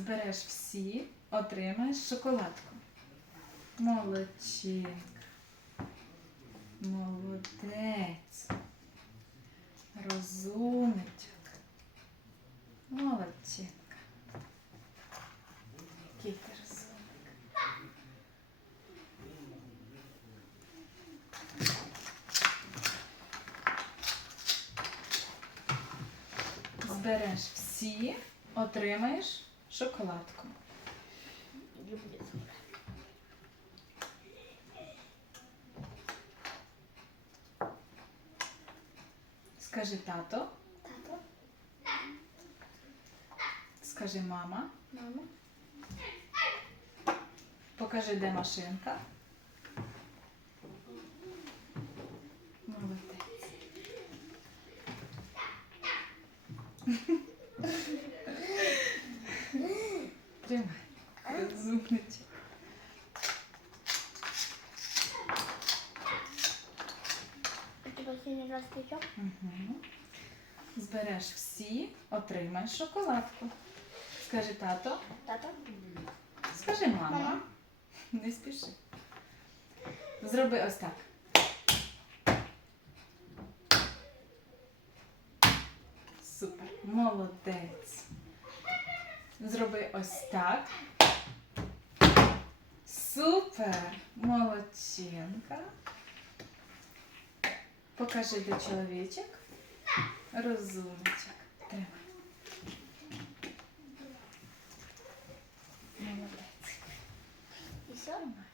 Збереш всі, отримаєш шоколадку. Молодчинка. Молодець. Розумничок. Молодчинка. Який ти розумник. Збереш всі, отримаєш шоколадку. Люблю. Скажи тато, Тато, скажи мама, мама, покажи, де машинка. Молодець. Раз кричав? Угу. Збереш всі, отримаєш шоколадку. Скажи тато, Тато, скажи мама. Мама. Не спіши. Зроби ось так. Супер. Молодець. Зроби ось так. Супер! Молодчинка. Покажи де чоловічок. Розумничок. Тримай. Молодець. І сьома.